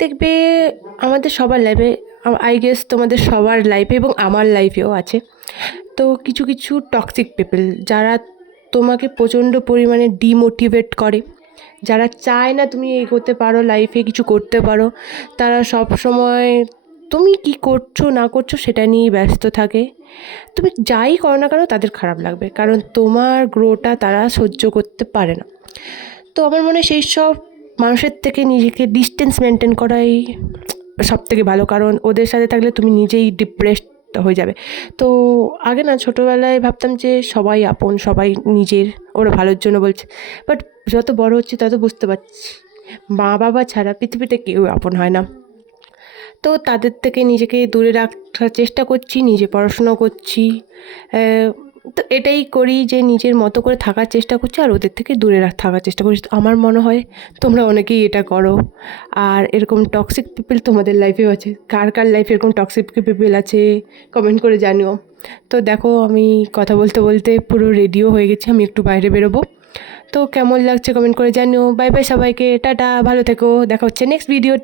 দেখবে আমাদের সবার লাইফে, আই গেস তোমাদের সবার লাইফে এবং আমার লাইফেও আছে তো কিছু কিছু টক্সিক পিপল, যারা তোমাকে প্রচণ্ড পরিমাণে ডিমোটিভেট করে, যারা চায় না তুমি এগোতে পারো, লাইফে কিছু করতে পারো। তারা সব সময় তুমি কি করছো না করছো সেটা নিয়েই ব্যস্ত থাকে। তুমি যাই করো না কেন তাদের খারাপ লাগবে, কারণ তোমার গ্রোটা তারা সহ্য করতে পারে না। তো আমার মনে হয় সেই সব মানুষের থেকে নিজেকে ডিস্টেন্স মেনটেন করাই সব থেকে ভালো, কারণ ওদের সাথে থাকলে তুমি নিজেই ডিপ্রেসড হয়ে যাবে। তো আগে না ছোটোবেলায় ভাবতাম যে সবাই আপন, সবাই নিজের, ওরা ভালোর জন্য বলছে। বাট যত বড় হচ্ছে তত বুঝতে পারছি মা বাবা ছাড়া পৃথিবীতে কেউ আপন হয় না। তো তাদের থেকে নিজেকে দূরে রাখার চেষ্টা করছি, নিজে পড়াশুনো করছি। তো এটাই করি যে নিজের মতো করে থাকার চেষ্টা করছি আর ওদের থেকে দূরে থাকার চেষ্টা করছি। তো আমার মনে হয় তোমরা অনেকেই এটা করো। আর এরকম টক্সিক পিপল তোমাদের লাইফেও আছে, কার কার লাইফে এরকম টক্সিক পিপল আছে কমেন্ট করে জানিও। তো দেখো আমি কথা বলতে বলতে পুরো রেডিও হয়ে গেছি, আমি একটু বাইরে বেরোবো। তো কেমন লাগছে কমেন্ট করে জানিও। বাই বাই সবাইকে, টাটা, ভালো থেকো, দেখা হচ্ছে নেক্সট ভিডিও।